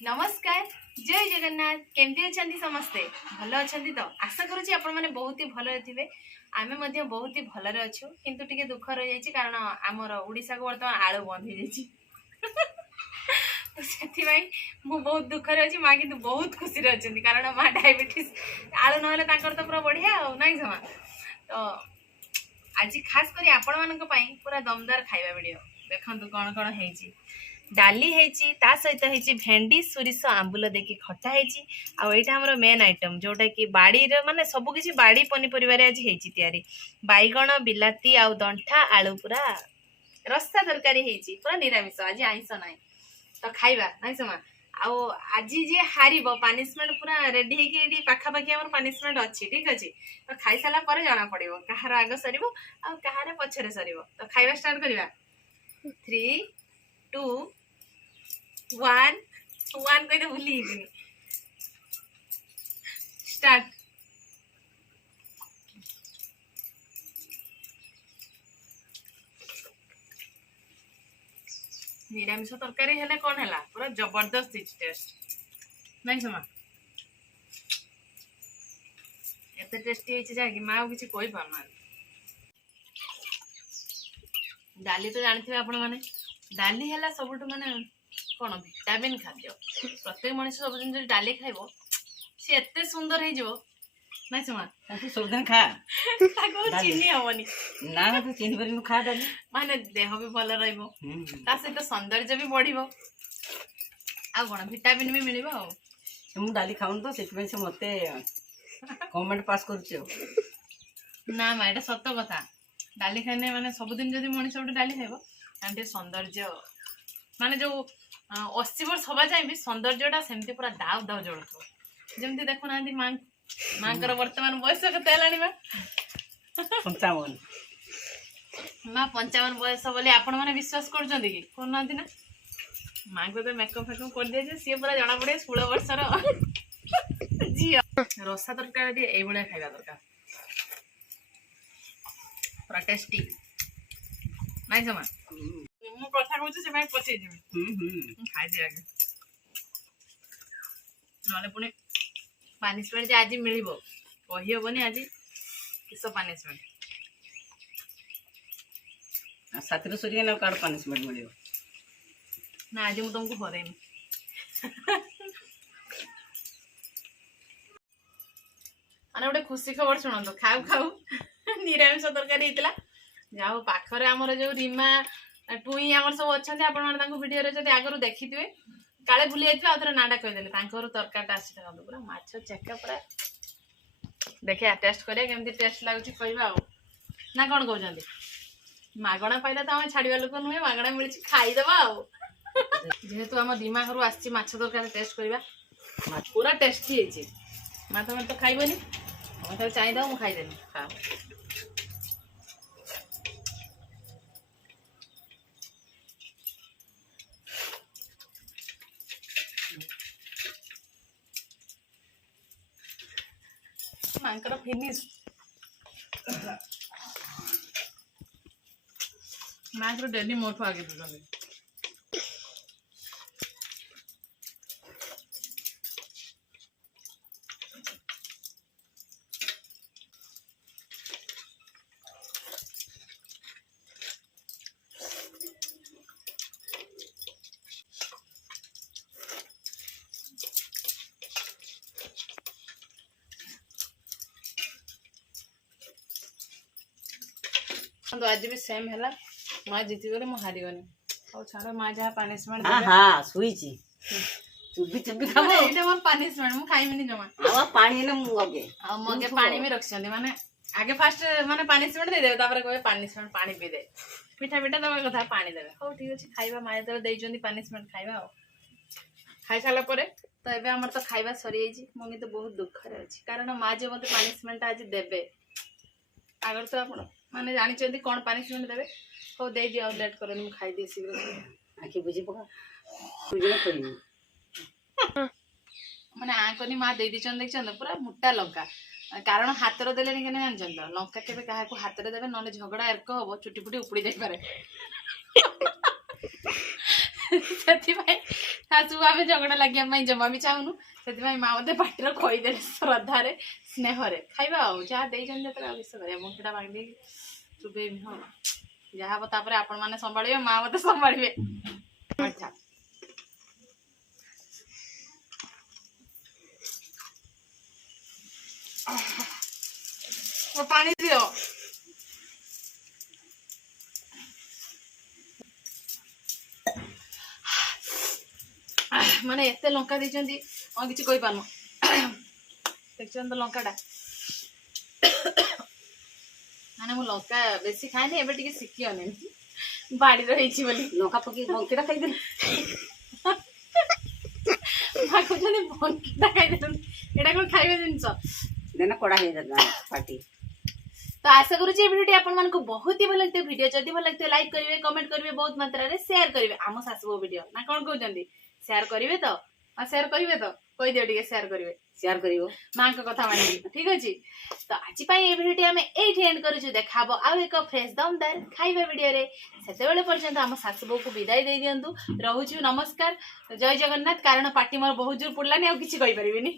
नमस्कार जय जगन्नाथ केमती अच्छा समस्ते भल अच्छा तो आशा करुँच आपण मैंने बहुत ही भल थे आम बहुत ही भल अच्छु किंतु टिके दुख रही जाइए कारण आमर ओडिशा को बर्तमान आलू बंद हो जाइए तो से बहुत दुख रे अच्छी माँ कि बहुत खुशी अच्छा कारण माँ डायबिटीज आलू ना तो पूरा बढ़िया ना जमा तो आज खास कर आपण मान पूरा दमदार खाଇବା वीडियो देखु कौन कौन है डाली है ता सहित है भेंडी सोरिष आंबुल देखिए खटा है आईटा हमर मेन आइटम जोटा कि बाड़ी माने सब किसी बाड़ी पनीपर आज है बैगण बिलाती आउ दंठा आलू पूरा रस्सा तरकारी है पूरा निरामिष आज आइंस ना तो खाइबा ना समा आउ आज जे हार पानिशमेंट पूरा रेडी है पाखापाखि आम पानिशमेंट अच्छी ठीक अच्छे तो खाई सारा पर जना पड़ो कहार आग सर कहार पछरे सर तो खाइबा स्टार्ट करवा 3 2 1 कही तो भूली स्टार्ट निरामिष तरकारी हेले कौन है पूरा जबरदस्त टेस्ट नहीं समा एत टेस्टी है जहाँकि माँ किसी कही पार डाली तो जानते आपण मैंने डाली है सब माने कौन विटामिन खाद्य प्रत्येक मनुष्य सब जिन डाली खाइब सी एत सुंदर हो ना सुमा सबदिन खा चिन्ह हेनी ना तो चिन्ह पर खा डाली माने देह भी भल रहित सौंदर्य भी बढ़ आ कौन विटामिन भी मिल मु डाली खाऊन तो से मते कमेंट पास कर ना माँ ये सत कथा डाली खाने माने सबुदिन जब मनीष गोटे डाली खाइब सौंदर्य माने जो 80 वर्ष हवा जाए भी सौंदर्यटा सेमती पूरा दाव दाव जलुथो जमती देखुना माँ माँ वर्तमान बयस के माँ 55 माँ 55 बयस बोली आपण मैंने विश्वास कर ना माँ को तो मेकअप फेकअप कर दिए सी पूरा जना पड़े 16 वर्षर झी रसा तरकारी ये खाଇବା दरकार पूरा टेस्टी नहीं जमा मु कथा कहूँ से पचे खाई आगे ना पुणी पानिशमेंट आज मिल कहीहबनी आज किस पानिशमेंट साथी सर कार्ड पानिशमेंट मिल ना आज मुझे तुमको हरैनी मैंने गोटे खुशी खबर शुणु खाऊ खाऊ निरामिष तरकारी होता जाओ पाखरे आमर जो रीमा टुई आमर सब अच्छा आपण भिडियो आगु देखी थे काले भूली जाइए आउ थे नाटा कहीदेली तरकारी आसी पूरा माछ चेका पूरा देखिए टेस्ट करिया केमती टेस्ट लगुच कहवा ना कौन कहते मागणा पाइला तो आम छाड़ा लोक नुहे मागणा मिली खाईदबा जेहेतु आम रीमा घर आसी तरकारी टेस्ट करवा पूरा टेस्टी है माँ तुम तो खाइबनी तुम चाहिए मुझे खाईदेनी खाओ मांकर फिनिश मांकर डेली मोठू आगे दूसरे तो आज भी सेम है माँ जीती गले मुझे हारीगनी और छाड़ माँ जहाँ पानिशमेंट हाँ सुईची चुबी चुबी खाबो एटा मोर पानिशमेंट मु खाइबिनी जमा आ पानी ने मगे आ मगे पानी में रखछन्ती माने आगे फास्ट माने पानिशमेंट दे देबे तापर कहबे पानिशमेंट पानी पी दे मीठा मीठा दबा कथा पानी देबे हो ठीक अछि खाइबा माय तो देइचन्ती पानिशमेंट खाइबा हो खाइ साला परे तो एबे हमर तो खाइबा सरी आइछि मगे तो बहुत दुख रे अछि कारण माँ जे मते पानिशमेंट आज देबे आगर तो आपण माने जानि चंती कोन पानिशमेंट देबे हो दे दियो लेट करनी मु खाइ दे शीघ्र आखि बुझी पका बुझी करी माने आकनी माँ दे दिचन देखछन पूरा मोटा लंका कारण हाथ रो देले निकने जानछन तो लंका केबे काहा को हाथ रे देबे नले झगड़ा एरक होबो चुटी पुटी उपड़ी जाई पारे ସେଥିପାଇଁ ଶାଶୁକୁ ଆମେ ଝଗଡ଼ା ଲାଗିବା ପାଇଁ ଜମା ବି ଚାହୁଁନୁ। ସେଥିପାଇଁ ମା ମତେ ପାଟିର ଖୋଇଦେଲେ ଶ୍ରଦ୍ଧାରେ ସ୍ନେହରେ ଖାଇବା ଆଉ ଯାହା ଦେଇଛନ୍ତି ଯେତେବେଳେ ଆଉ କିସ କରିବା। ମୁଁ ସେଟା ମାଗିଦେଇକି ଚୁପେଇବି। ହଁ ଯାହା ହବ ତାପରେ ଆପଣ ମାନେ ସମ୍ଭାଳିବେ, ମା ମତେ ସମ୍ଭାଳିବେ। ଆଚ୍ଛା ପାଣି ଦିଅ। ମାନେ ଏତେ ଲଙ୍କା ଦେଇଛନ୍ତି ଆଉ କିଛି କହିପାରୁନୁ। ଦେଖିଛନ୍ତି ତ ଲଙ୍କାଟା, ମାନେ ମୁଁ ଲଙ୍କା ବେଶୀ ଖାଏନି, ଏବେ ଟିକେ ଶିଖି ଅନେନି ବାଡିର ହେଇଛି ବୋଲି। ଲଙ୍କା ପକେଇ ବଙ୍କିଟା ଖାଇଦେଲି। ମା କହୁଛନ୍ତି ବଙ୍କିଟା ଖାଇଦେଛନ୍ତି, ଏଇଟା କଣ ଖାଇବା ଜିନିଷ? ଦେନା କଡ଼ା ହେଇଯାଇଥିଲା ପାଟି। ତ ଆଶା କରୁଛି ଏ ଭିଡ଼ିଓଟି ଆପଣମାନଙ୍କୁ ବହୁତ ହି ଭଲ ଲାଗିଥିବ। ଭିଡ଼ିଓ ଯଦି ଭଲ ଲାଗିଥିବ ଲାଇକ୍ କରିବେ, କମେଣ୍ଟ କରିବେ, ବହୁତ ମାତ୍ରାରେ ସେୟାର କରିବେ। ଆମ ଶାଶୁ ବୋହୂ ଭିଡ଼ିଓ ନା କଣ କହୁଛନ୍ତି? ସେୟାର କରିବେ ତ? ସେୟାର କରିବେ ତ? କହିଦିଅ ଟିକେ ସେୟାର କରିବେ, ସେୟାର କରିବ। ମାଙ୍କ କଥା ମାନିକି। ଠିକ ଅଛି, ତ ଆଜି ପାଇଁ এই ଭିଡ଼ିଓଟି ଆମେ ଏଇଠି ଏଣ୍ଡ କରୁଛୁ। ଦେଖାହବ ଆଉ ଏକ ଫ୍ରେଶ ଦମଦାର ଖାଇବା ଭିଡ଼ିଓରେ। ସେତେବେଳେ ପର୍ଯ୍ୟନ୍ତ ଆମ ଶାଶୁ ବୋହୂକୁ ବିଦାୟ ଦେଇ ଦିଅନ୍ତୁ। ରହୁଛୁ, ନମସ୍କାର, ଜୟ ଜଗନ୍ନାଥ। କାରଣ ପାଟି ମୋର ବହୁତ ଜୋର ପଡିଲାନି, ଆଉ କିଛି କହିପାରିବିନି।